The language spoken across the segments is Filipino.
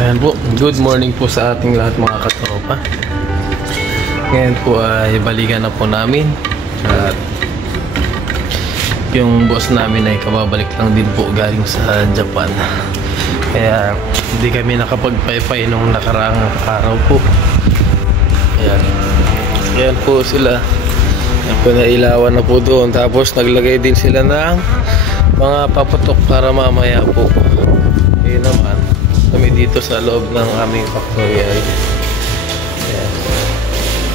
Ayan po, good morning po sa ating lahat mga katropa. Ngayon po ay balikan na po namin. At yung boss namin ay kababalik lang din po galing sa Japan. Kaya hindi kami nakapagpaypay nung nakaraang araw po. Ayan po sila. Pinailawan na po doon. Tapos naglagay din sila ng mga paputok para mamaya po. Ayun naman, kami dito sa loob ng aming factory. Ayan.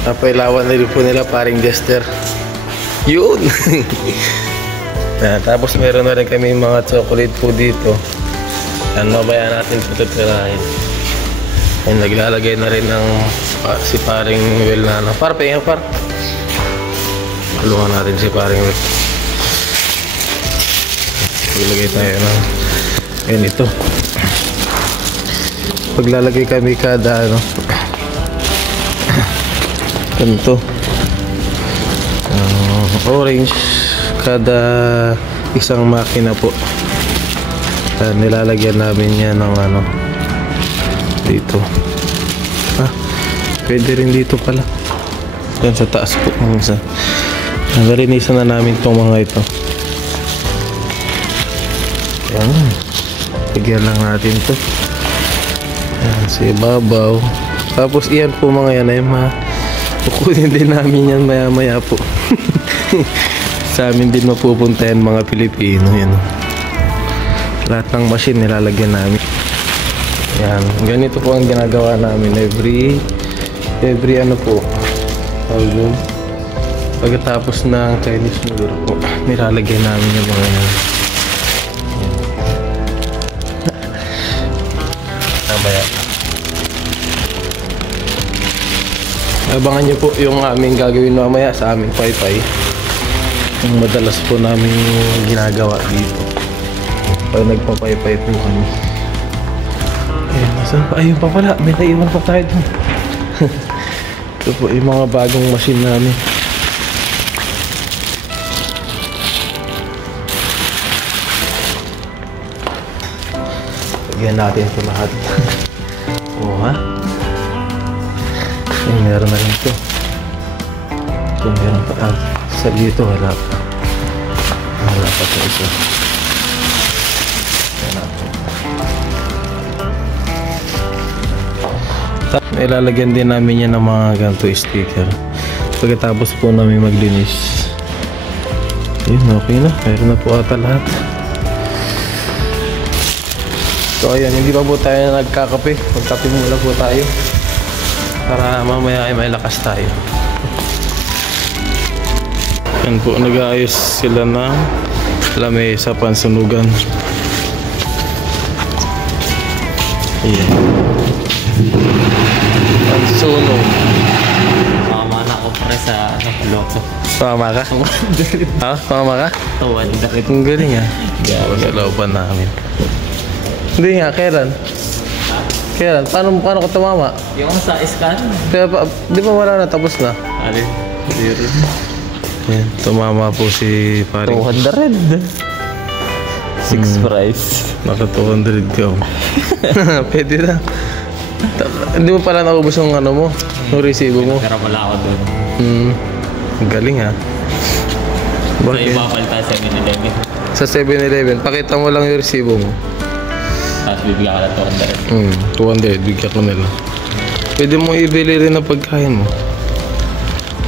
Napailawan na rin po nila paring Jester. Yun! Ayan, tapos meron na rin kami mga chocolate po dito. Ayan, mamaya natin tututirahin. Ayan, naglalagay na rin ng si paring Well na ano. Par. Tulungan natin si paring Well. Maglagay tayo ng ganito. Paglalagay kami kada ano, ganito, orange kada isang makina po. Nilalagyan namin yan ng ano dito. Pwede rin dito pala. Yan sa taas po. Nalinisan na namin itong mga ito. Yan. Lagyan lang natin to. Yan, sa ibabaw. Tapos iyan po mga yan ay kukunin din namin yan maya po. Sa amin din mapupunta yan mga Pilipino. Yan. Lahat ng machine nilalagyan namin. Yan. Ganito po ang ginagawa namin every ano po. Pagkatapos ng Chinese New Year po, nilalagyan namin yung mga yan. Mamaya. Abangan nyo po yung aming gagawin mamaya sa aming paypay. Yung madalas po namin ginagawa dito pag nagpapaypay po kami. Masan pa? Ayun pa pala, may naiwan pa tayo dun. Ito po yung mga bagong machine namin. Lagyan natin ito lahat. Oo ha? Ay, meron na rin ito. Ito meron pa. Sa dito wala pa. Wala pa ito isa. Ilalagyan din namin yan ng mga ganito sticker. Pagkatapos po namin maglinis. Ayun, okay na. Meron na po ata lahat. So ayan, hindi pa po tayo nagkakape. Magkape muna po tayo para mamaya ay may lakas tayo. Yan po, nag-aayos sila ng lamesa pansunugan. Ayan, pansunog. Pamama na ako para sa loto. Pamama ka? Ha? Pamama ka? Tuwan. Ang galing ha. Sa looban namin. Hindi nga, kailan? Kailan? Paano ka tumama? Yung sa scan? Kaya di ba wala na, tapos na? Alin? Hindi rin. Yan, tumama po si paring 200. 6 price. Naka 200 ka. Pwede na. Hindi mo pala naubos yung ano mo, yung resibo mo. Pero wala ako doon. Ang galing ha. So iba palta sa 7-Eleven. Sa 7-Eleven, pakita mo lang yung resibo mo. Tapos bibigyan ka na 200, bigyan ko nila. Pwede mo ibili rin na pagkain mo.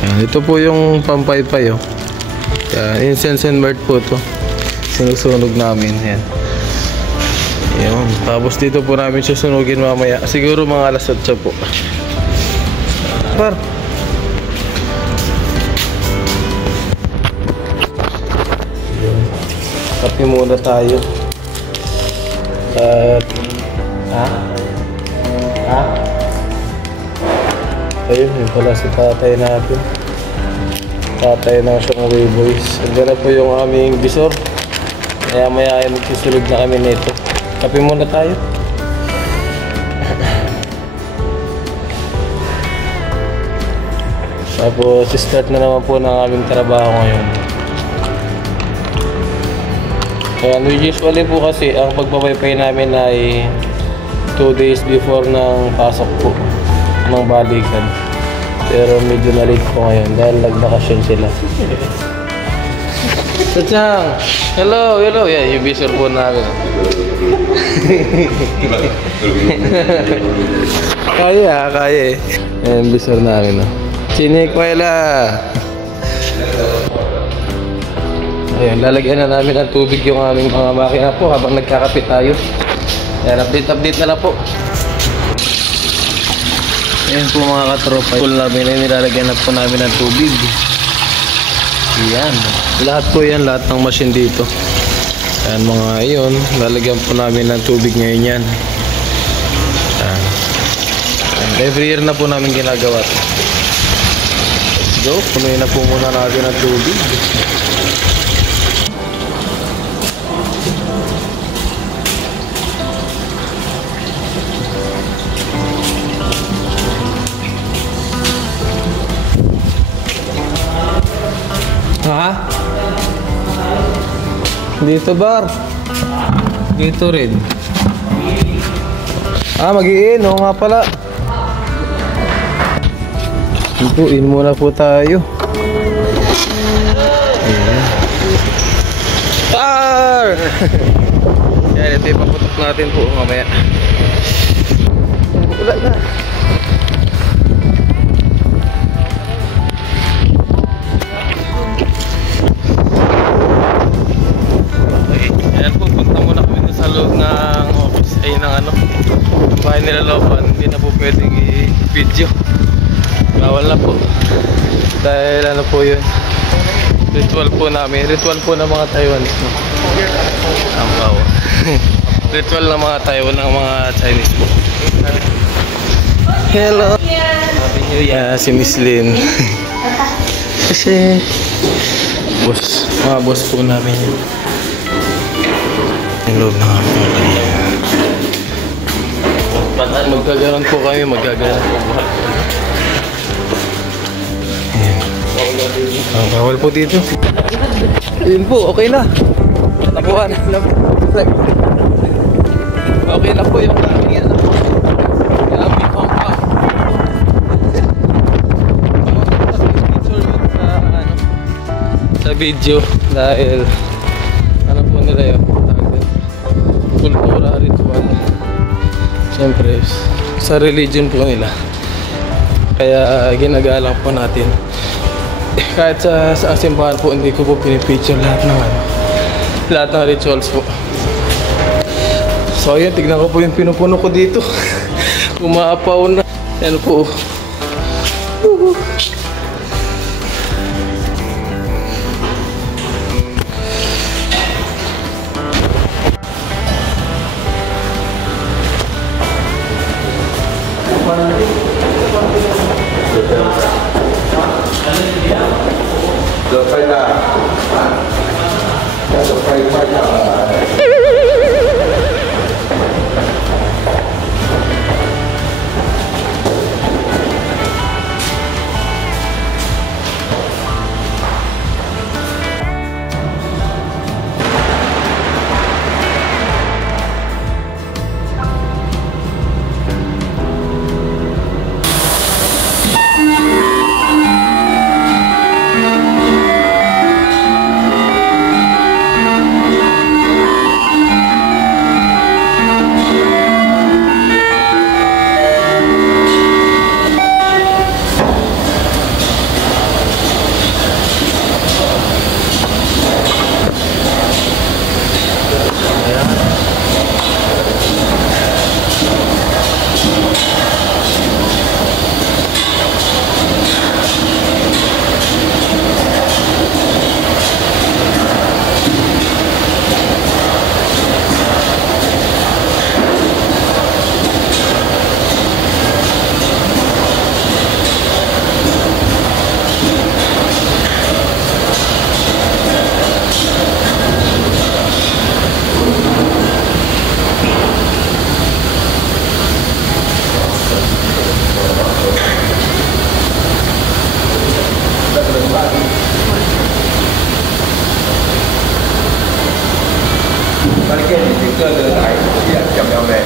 Yan, ito po yung pampaypay oh. Yan, incense and myrrh po to. Sinusunog namin yan. Yan, tapos dito po namin susunugin mamaya. Siguro mga alas 8 po. Par. Kape muna tayo. At ayun, yun pala si tatay natin. Tatay ng Shongwei Boys. Andiyan na po yung aming bisor. Kaya maya ay magsisulog na kami nito. Kape muna tayo. Tapos start na naman po ng aming trabaho ngayon. Kaya usually po kasi ang pagpapaypay namin ay 2 days before ng pasok po ng balikan. Pero medyo na-late po ngayon dahil nagbakasyon sila. Satsang! Hello! Hello! Yan, yung visor po namin. Kaya eh. Yan, visor namin. Sinikwela! Ayun, lalagyan na namin ng tubig yung aming mga makina po habang nagkakapit tayo. Yan, update na lang po. Ayan po mga katropa, pool namin ay nilalagyan na po namin ng tubig. Yan, lahat po yan, lahat ng machine dito. Ayan mga iyon, lalagyan po namin ng tubig ngayon yan. Ayan. Every year na po namin ginagawa. Let's go, punuin na po muna natin ng tubig. Ha? Dito bar. Dito rin. Mag-i-in. Oo nga pala. Dito, in muna po tayo. Ayan. Bar! Yan, ito yung paputok natin po mamaya. Wala na. Ng bahay nila Lopan, hindi na po pwedeng i-video. Bawal na po. Dahil ano po yun, ritual po namin. Ritual po ng mga Taiwanese, no? Ang bawa. Ritual ng mga Taiwan, ng mga Chinese po. Hello! Happy New Year! Si Miss Lynn. Kasi mga boss po namin yun. Yung loob ng aming magkagaran po kami, magkagaran po. Bawal po dito. Ayun po, okay na. Tapuan. Okay na po yung aming yan. Yung aming compound. Sa video dahil ano po nila yun, kultura, ritual. Siyempre, sa religion po nila. Kaya ginagalang po natin. Kahit sa simbahan po, hindi ko po pinipicture lahat ng rituals po. So ayan, tignan ko po yung pinupuno ko dito. Umaapaw na. Yan po. Cái này cái cơ tự tại dòng dòng này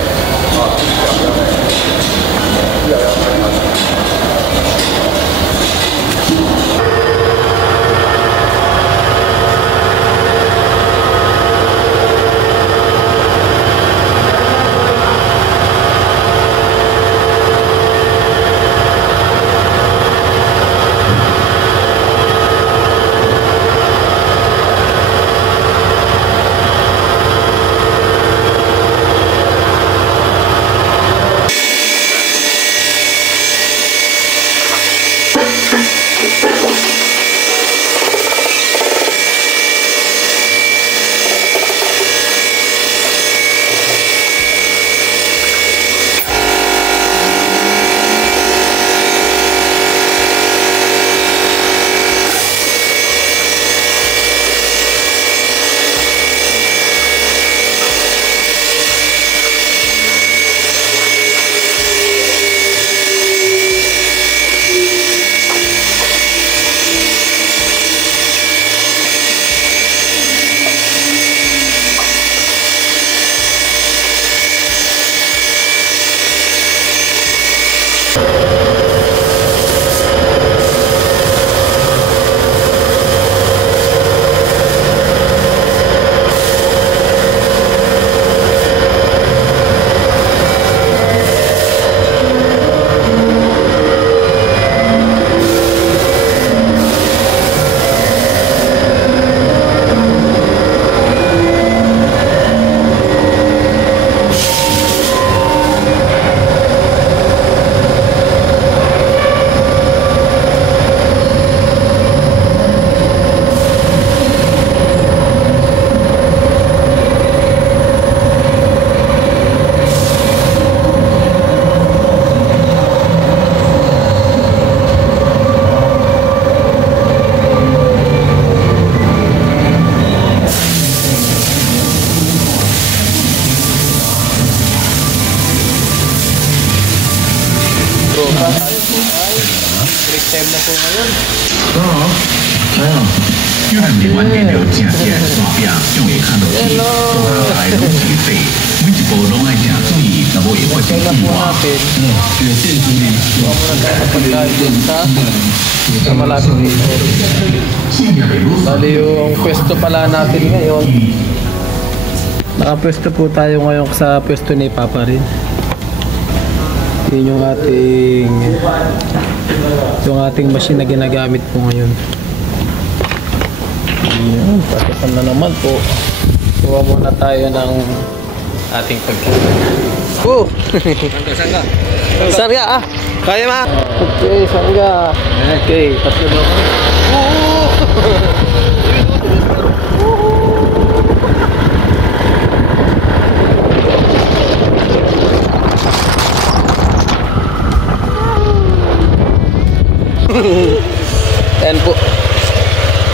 Break time na po ngayon. 愿你晚点了正正山壁，就会看到天，做下来拢是白，每一步拢爱正注意，若无会发生意外。Sa malapit dito. Bali yung pwesto pala natin ngayon. Nakapwesto po tayo ngayon sa pwesto ni Papa rin. Yun yung ating machine na ginagamit po ngayon. Ayan, pasukan na naman po. Kuha muna tayo ng ating pagkain. Oh! Sangga! Sangga ah! Kaya ma? Okay, sangga. Okay, tatlo na ako. Ayan po.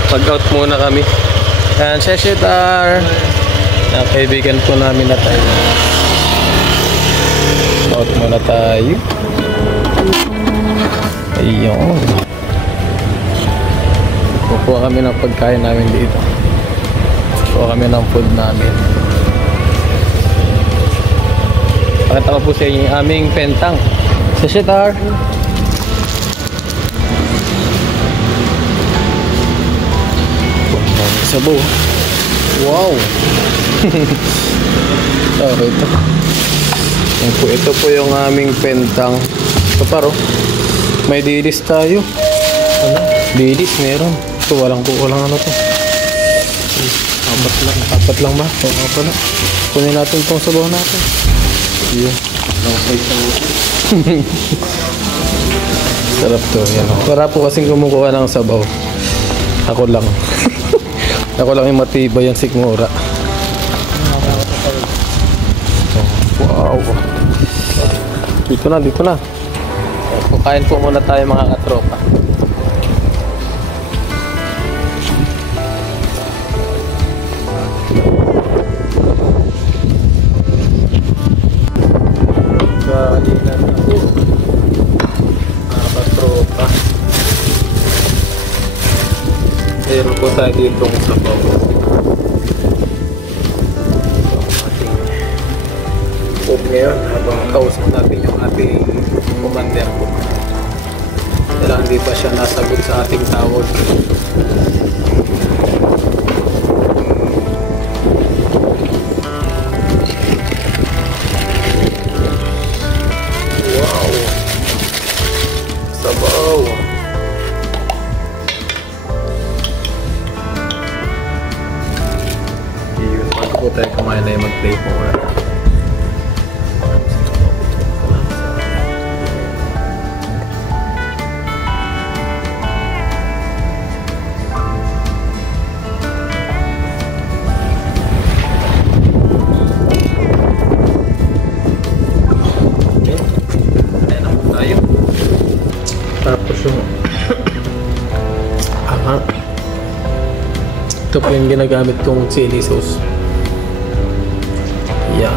Pag-out muna kami. Ayan, Sheshetar. Ayan, kaibigan po namin na tayo. Out muna tayo. Ayun. Kukuha kami ng pagkain namin dito. Kukuha kami ng food namin. Pakita ko po sa inyo yung aming pentang. Sheshetar. Sabaw. Wow. Ito po yung aming pentang. Ito paro. May dilis tayo. Ano? Dilis meron. Ito walang ano to. Apat lang ba? Oo pala. Kunin natin itong sabaw natin. Yun. Sarap to. Yan. Para po kasing kumukuha ng sabaw. Ako lang. Ako lang yung matibay yung sikmura. Wow. Dito na. Kukain po muna tayo mga katropa. Kalinan na po. Mga katropa. Meron po tayo ditong sabaw. Ating ngayon habang kausap natin yung ating commander po. Kailangan hindi pa siya nasagot sa ating tawag. Wow! Sabaw! Yun, bago po tayo kumain na yung mag-play po muna. Tapos yung ito po yung ginagamit kong chili sauce. Yeah.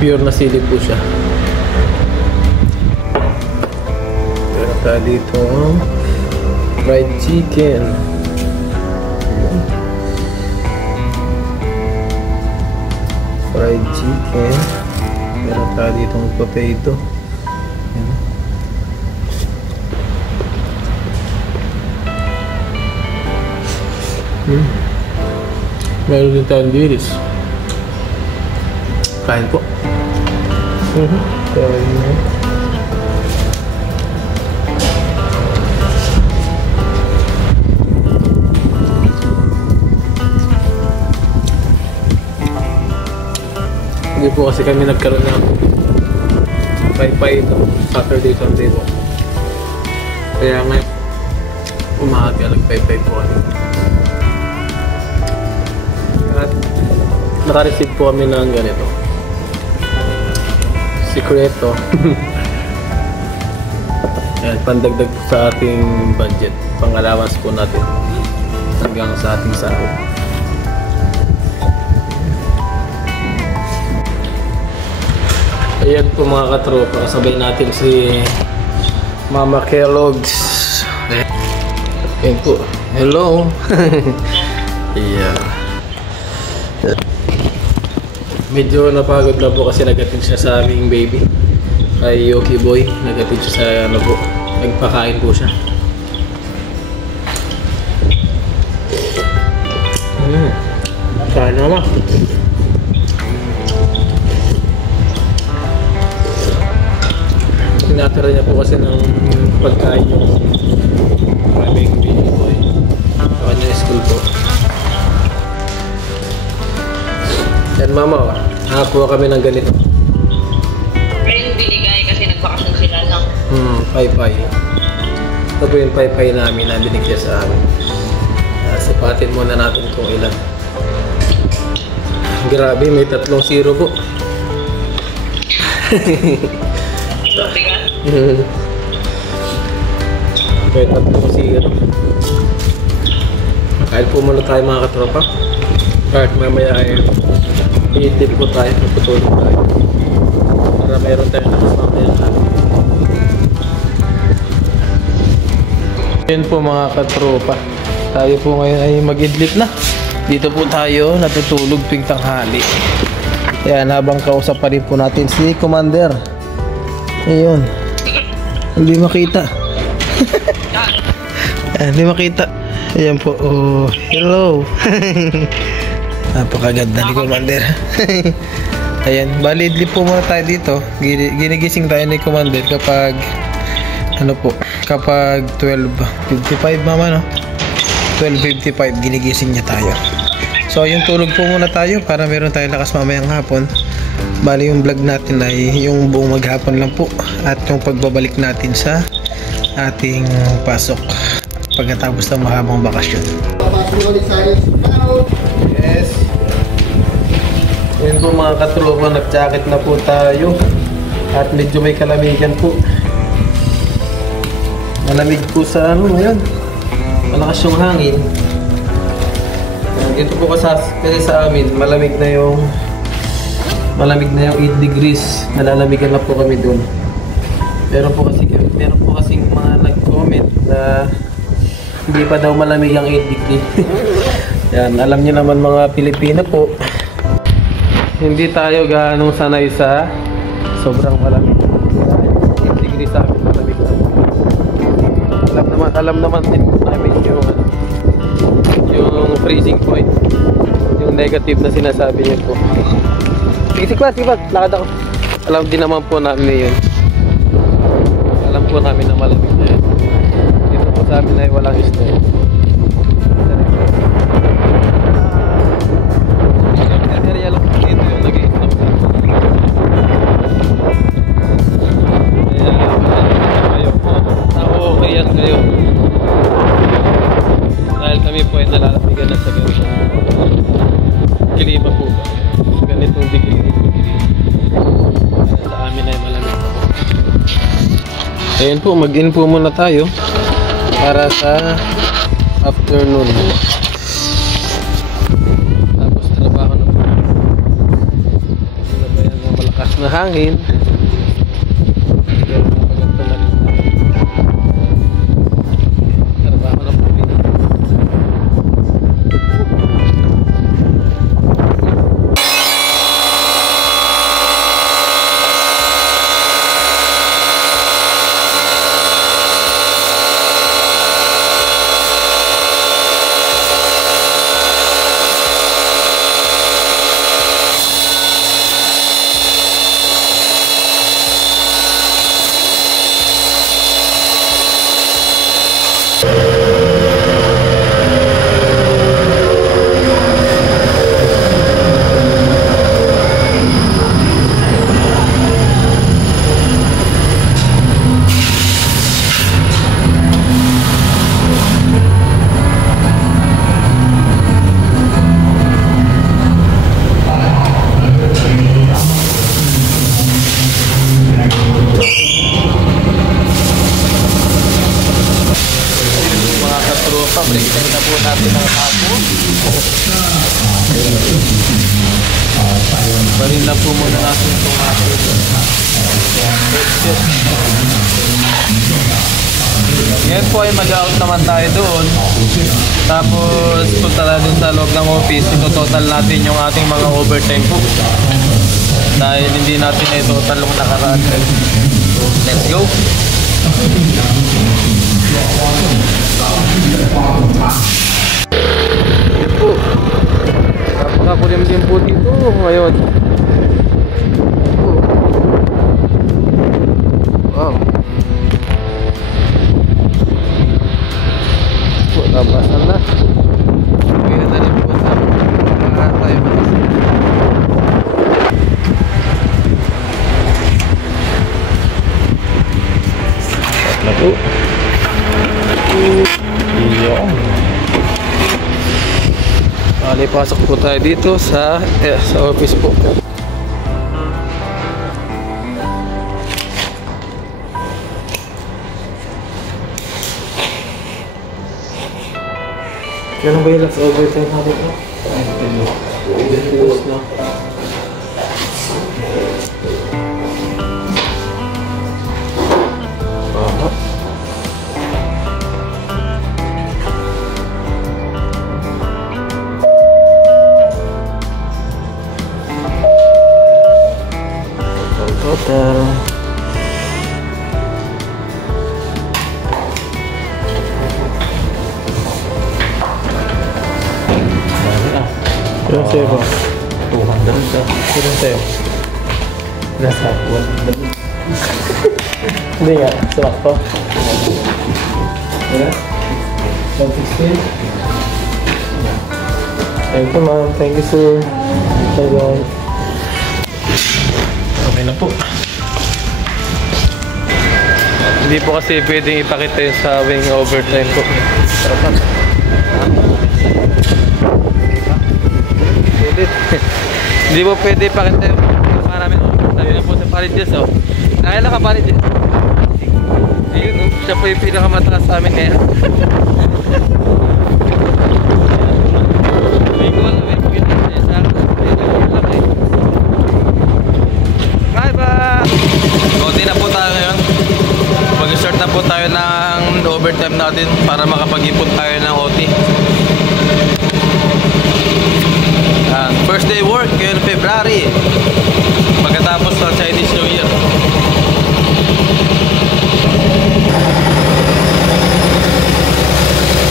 Pure na sili po siya. Meron tayo dito fried chicken. Fried chicken. Meron tayo ditong potato. Ayan. Meron din tayong dilis. Kain po. Kain mo. Hindi po kasi kami nagkaroon ng pay-pay ito Saturday, Sunday po. Kaya ngayon umaga nag-pay-pay po kami. At naka-receive po kami ng ganito. Sikreto. Ayan, pandagdag po sa ating budget. Pang-allowance po natin hanggang sa ating sahod. Ayan po mga katropa, kasabay natin si Mama Kellogg's. Ayan po. Hello. Yeah. Medyo napagod na po kasi nagating siya sa aming baby. Kay Yoki Boy. Nagating siya sa ano po. Nagpakain po siya. Kain naman. Tinatira niya po kasi ng pagkain yung aming baby boy sa kanya school po. Yan mama, nakakuha kami ng ganito. Yung binigay kasi nagbakasyon sila lang. Pay-pay. Ito po yung pay-pay namin na binigyan sa amin. Sipatin muna natin kung ilan. Grabe, may 3 0 po. Bigat. May 3 0. Kain po muna tayo mga katropa. Kahit mamaya ay i-dip po tayo, magputulog tayo. Para mayroon tayo na mas mamaya natin. Yun po mga katropa. Tayo po ngayon ay mag-idlip na. Dito po tayo natutulog tuwing tanghali. Ayan, habang kausap pa rin po natin si Commander. Ayun. Hindi makita. Ayan, hindi makita. Ayan po. Oh, hello. Napakaganda ni Commander. Ayan, balidli po muna tayo dito. Ginigising tayo ni Commander kapag ano po, kapag 12:55 mama no? 12:55 ginigising niya tayo. So yung tulog po muna tayo para meron tayong lakas mamayang hapon. Bali yung vlog natin ay yung buong maghapon lang po at yung pagbabalik natin sa ating pasok pagkatapos ng mahabang bakasyon. Yes. Yun po mga katropa, nag-jacket na po tayo at medyo may kalamigan po. Malamig po sa ano ngayon. Malakas yung hangin. Ito po kasi sa amin, malamig na yung 8 degrees. Nalalamigan na po kami doon. Meron po kasing mga nag-comment na hindi pa daw malamig ang 8 degree. Yan, alam niyo naman mga Pilipino po, hindi tayo gaanong sanay sa sobrang malamig. 8 degrees sa amin malamig na. Alam naman din po namin yung freezing point, yung negative na sinasabi niyo po. Sige ba, lakad ako. Alam din naman po namin yun. Alam po namin na malamig na yun. Dito po sa amin ay walang snow. Area lang dito yung nag-i-snow. Kaya kayo po, okay yan kayo. Dahil kami po ay nalalamigan na sa ganito. Klima po ba? Ganitong degree. Sa amin ay malamig na po. Ayun po, mag-in po muna tayo para sa afternoon. Tapos trabaho na po. Sinabayan ng malakas na hangin. Trabaho na po. Break na po natin ang hapon. Bali na po muna natin itong hapon. Ngayon po ay mag-out naman tayo doon. Tapos punta na dun sa loob ng office. Ito-total natin yung ating mga overtime po. Dahil hindi natin na total yung nakaraan. Let's go! Yan po. Napakakulimlim po dito ngayon. Wow. Po, tabasan na. Kaya na rin po sa mga tayo mag-isip. Na po. Pasok po tayo dito sa office po. Kailan ba yung last overtime natin po? Tapos na. Total. Ilan sa'yo ba? 200 ka. Ilan sa'yo? Nasa 100. Hindi nga, sakto. Ilan? 160? Thank you ma'am, thank you sir. Bye-bye. Okay na po. Hindi po kasi pwedeng ipakita yung sa wing overtime po. Tarapan. Hindi po pwede ipakita yung mga namin overtime na po sa Parides. Nakailan ka Parides? Ayun, siya po yung pinakamataas sa amin ngayon. May goal, may pinag siya sa akin. Konti na po tayo ngayon. Mag-start na po tayo ng overtime natin para makapag-ipon tayo ng OT. start ngayon February. Pagkatapos ng Chinese New Year.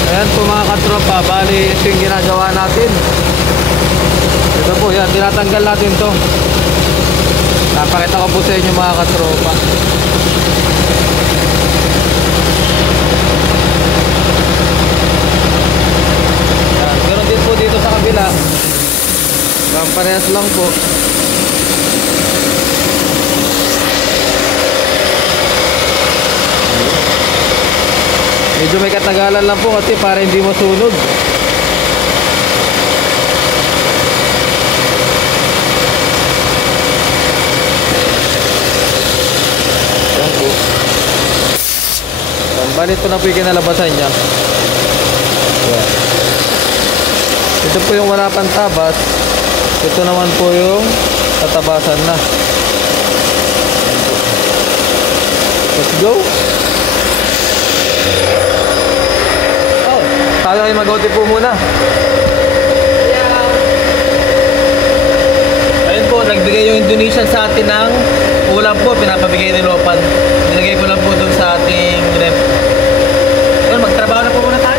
Ayan po mga katropa, bali ito yung ginagawa natin. Ito po, yan, tinatanggal natin to. Napakita ko po sa inyo mga katropa. Yan, ganoon din po dito sa kabila. Parehas lang po. Medyo may katagalan lang po kasi para hindi masunog. Yan po. Bali ito na po yung kinalabasan niya. Yan. Ito po yung wala pang tabas. Ito naman po yung tatabasan na. Let's go. Oh, tayo ay mag-outi po muna. Ayun po, nagbigay yung Indonesian sa atin ng ulam po. Pinapabigay ni Lopan. Nilagay ko lang po dun sa ating rep. Ayun, magtrabaho na po muna tayo.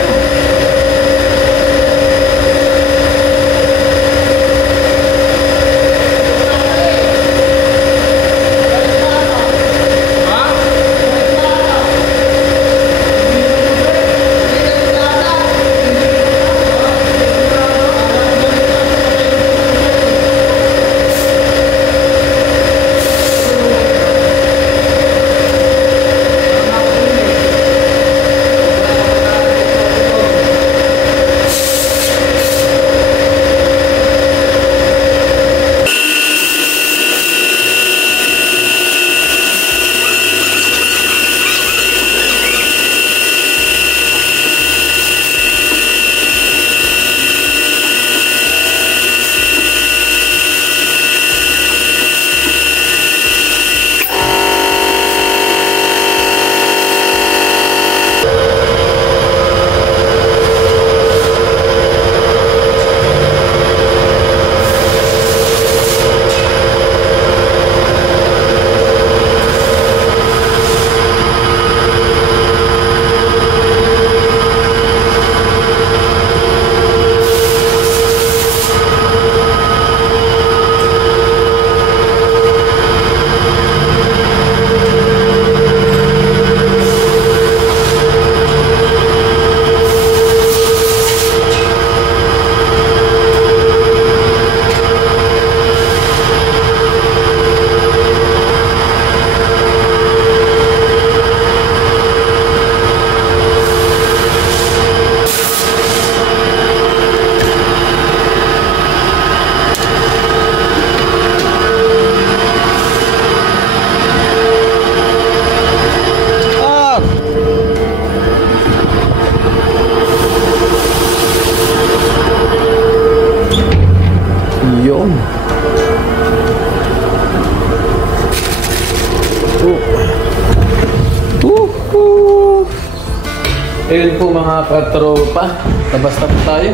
Ayun po mga katropa, tabas na po tayo.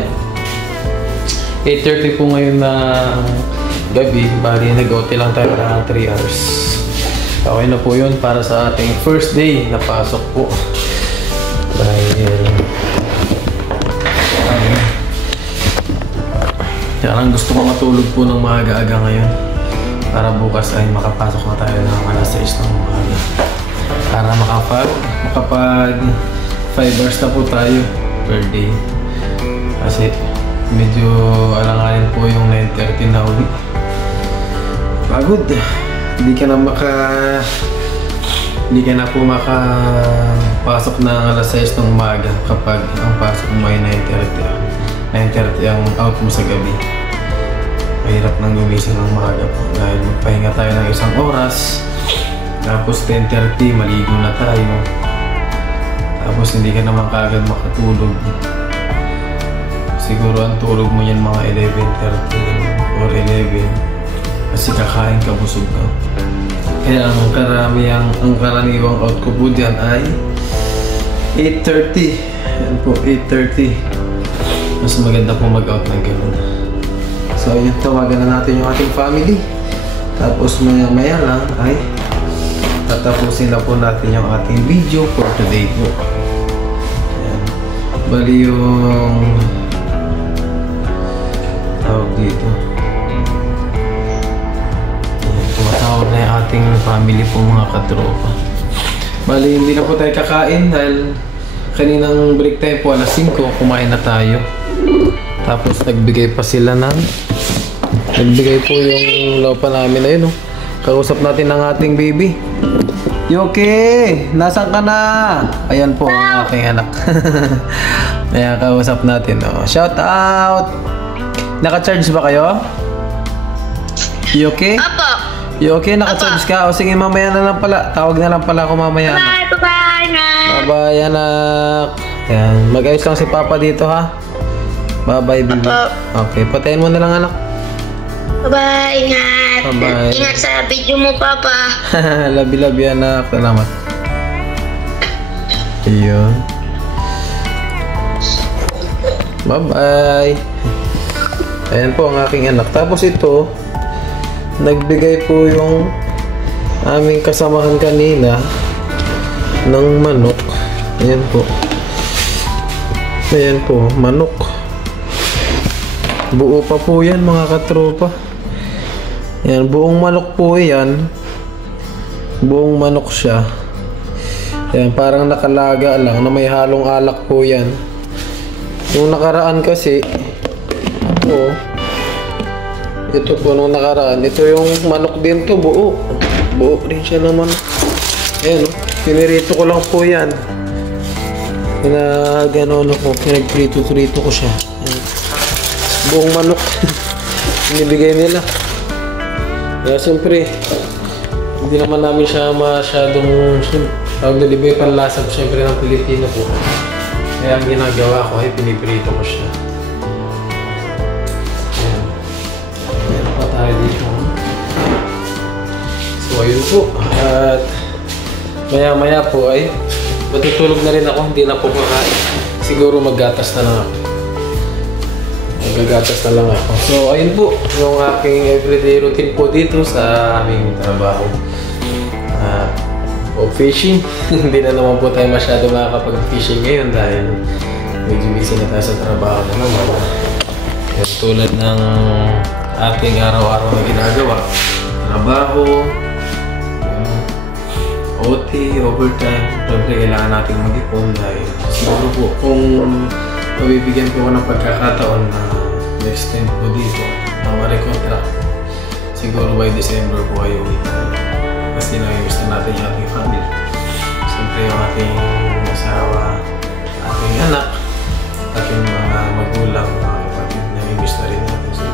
8:30 po ngayon na gabi, bali nag-outi lang tayo ng 3 hours. Okay na po yun para sa ating first day na pasok po. Dahil yan, gusto ko matulog po ng maaga-aga ngayon para bukas ay makapasok na tayo ng alas 6 ng umaga. Para makapag 5 hours na po tayo per day. Kasi medyo alanganin po yung 9:30 na uwi. Pagod. Hindi ka na po makapasok ng alas 6 ng umaga kapag ang pasok mo ay 9:30 ang out mo sa gabi. Mahirap nang gumising ng umaga po dahil magpahinga tayo ng 1 oras. Tapos 10:30 maligo na tayo. Tapos hindi ka naman kaagad makatulog. Siguro ang tulog mo yan mga 11:30 or 11 kasi kakain ka, busog ka. Kaya ang karaniwang out ko po dyan ay 8:30. Yan po, 8:30. Mas maganda po mag-out ng gano'n. So yun, tawagan na natin yung ating family. Tapos maya lang ay tatapusin na po natin yung ating video for today po. Ayan. Bali yung tawag dito. Ayan, tumatawag na yung ating family po mga katropa. Bali hindi na po tayo kakain dahil kaninang break time po alas 5 kumain na tayo. Tapos nagbigay pa sila ng nagbigay po yung laupa namin na yun. Oh. Kausap natin ang ating baby. Yoke! Nasaan ka na? Ayan po ang aking anak. Ayan, kausap natin. Oh. Shout out! Naka-charge ba kayo? Yoke? Apo. Yoke, naka-charge ka? O sige, mamaya na lang pala. Tawag na lang pala ako mamaya. Bye, bye, bye. Bye-bye, anak. Ayan, mag-ayos lang si Papa dito, ha? Bye-bye, baby. Okay, patayin mo na lang, anak. Bye-bye, ingat. Bye-bye. Ingat sa video mo, Papa. Love you, anak. Salamat. Ayun. Bye-bye. Ayan po ang aking anak. Tapos ito, nagbigay po yung aming kasamahan kanina ng manok. Ayan po. Ayan po, manok. Buo pa po yan mga katropa. Ayan, buong manok po yan. Buong manok siya. Ayan, parang nakalaga lang na may halong alak po yan. Yung nakaraan kasi, ito po nung nakaraan, ito yung manok din to, buo. Buo rin siya ng manok. Ayan, pinirito ko lang po yan. Pinagano'n ako, pinagprito-trito ko siya. Ayan. Buong manok. Inibigay nila. Kaya siyempre, hindi naman namin siya masyadong tawag na libay panlasa siyempre ng Pilipino po. Kaya ang ginagawa ko ay piniprito ko siya. Ayan. Ayan pa tayo dito. So ayun po. At maya po ay matutulog na rin ako. Hindi na po kakain. Siguro maggatas na lang ako. Magagatas na lang ako. So ayun po. Yung aking everyday routine po dito sa aming trabaho. Fishing. Hindi na naman po tayo masyado makakapag-fishing ngayon dahil medyo busy na tayo sa trabaho na naman. Tulad ng ating araw-araw na ginagawa. Trabaho, OT, overtime. Siyempre kailangan natin mag-ipon dahil siguro po kung mabibigyan po ako ng pagkakataon na next time po dito na ma-recontract, siguro by December po ay uwi tayo. Kasi nangyagusto natin yung ating family. Siyempre yung ating asawa, ating anak, ating mga magulang, mga kapatid, nangyagusto rin natin. So,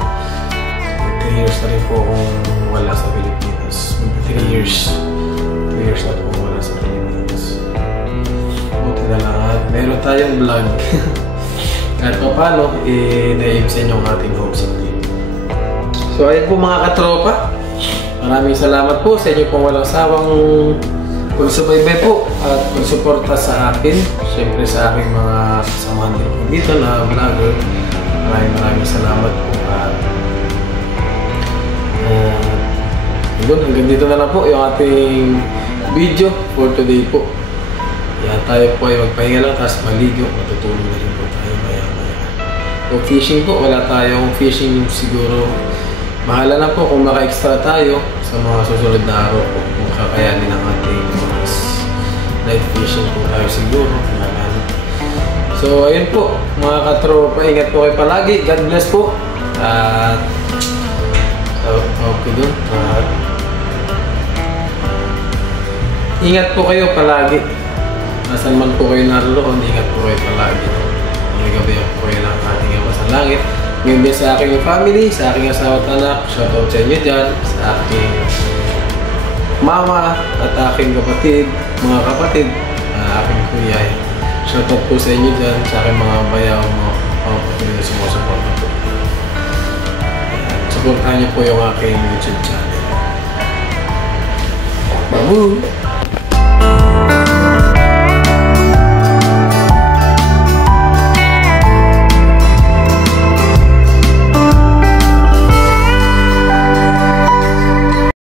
3 years na rin po kung wala sa Pilipinas. 3 years. 2 years na po kung wala sa Pilipinas. Buti na lang at meron tayong vlog. Kahit pa paano, i-naib sa inyo ang ating hopes and dreams. So ayun po mga katropa. Maraming salamat po sa inyo pong walang sawang pagsubaybay po at pagsuporta sa akin. Siyempre sa aking mga kasamahan din po dito na vlogger. Maraming salamat po at hanggang dito na lang po yung ating video for today po. Yan, tayo po ay magpahinga lang tapos maligo. Matutulog na rin po tayo maya-maya. So fishing po, wala tayong fishing siguro. Mahala na po kung maka-extra tayo sa mga susunod na araw po kung kakayanin ang ating night fishing po tayo siguro. So ayun po mga katropa, ingat po kayo palagi. God bless po. At okay dun. Ingat po kayo palagi. Nasaan man po kayo naroon, ingat po kayo palagi. Nagabayan po kayo ng ating Ama sa langit. Ngayon din sa aking family, sa aking asawa at anak, shoutout sa inyo dyan, sa aking mama at aking kapatid, mga kapatid, aking kuya. Shoutout po sa inyo dyan, sa aking mga bayaw, mga kapatid na sumusuporta po. Supportahan niyo po yung aking YouTube channel. Babu!